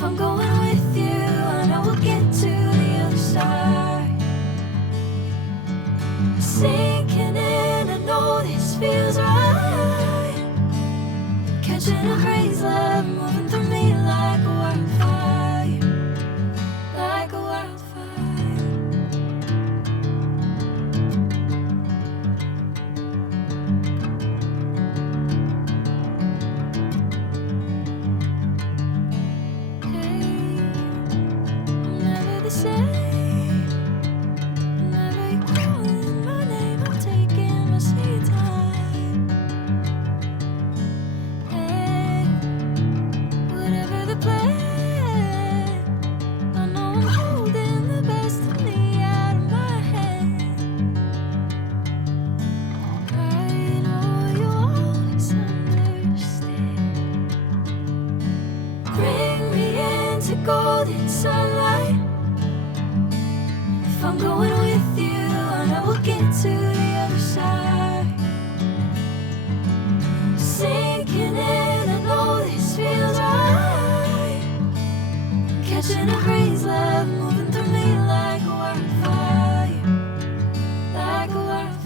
If I'm going with you, I know we'll get to the other side. Sinking in, I know this feels right. Catching a crazy love, moving through me like a wildfire, like a wildfire. Golden sunlight. If I'm going with you, I know we'll get to the other side. Sinking in, I know this feels right. Catching a crazy love, moving through me like a wildfire, like a wildfire.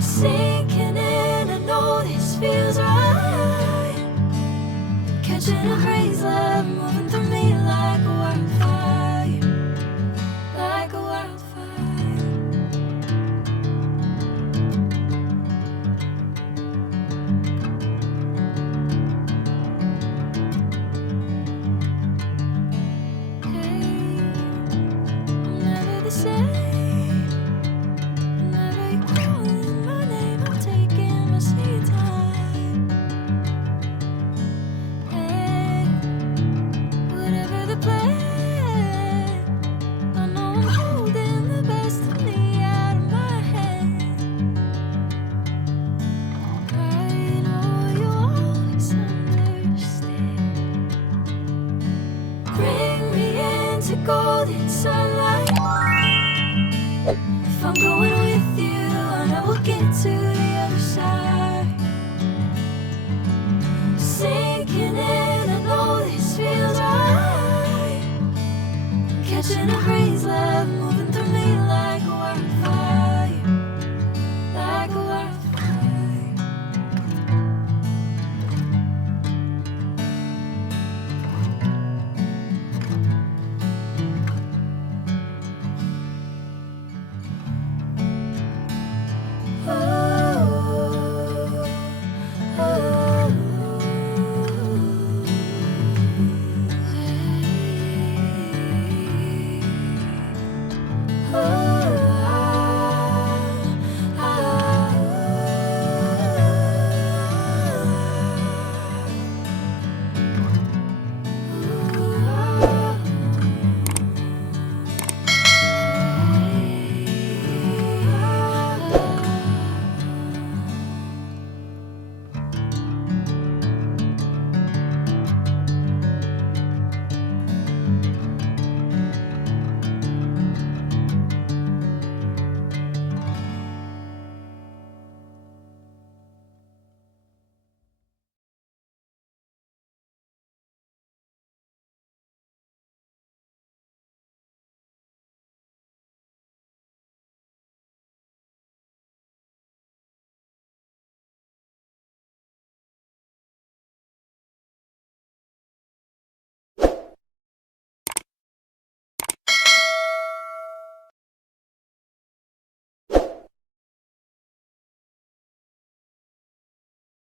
Sinking in, I know this feels right. Catching a crazy love, moving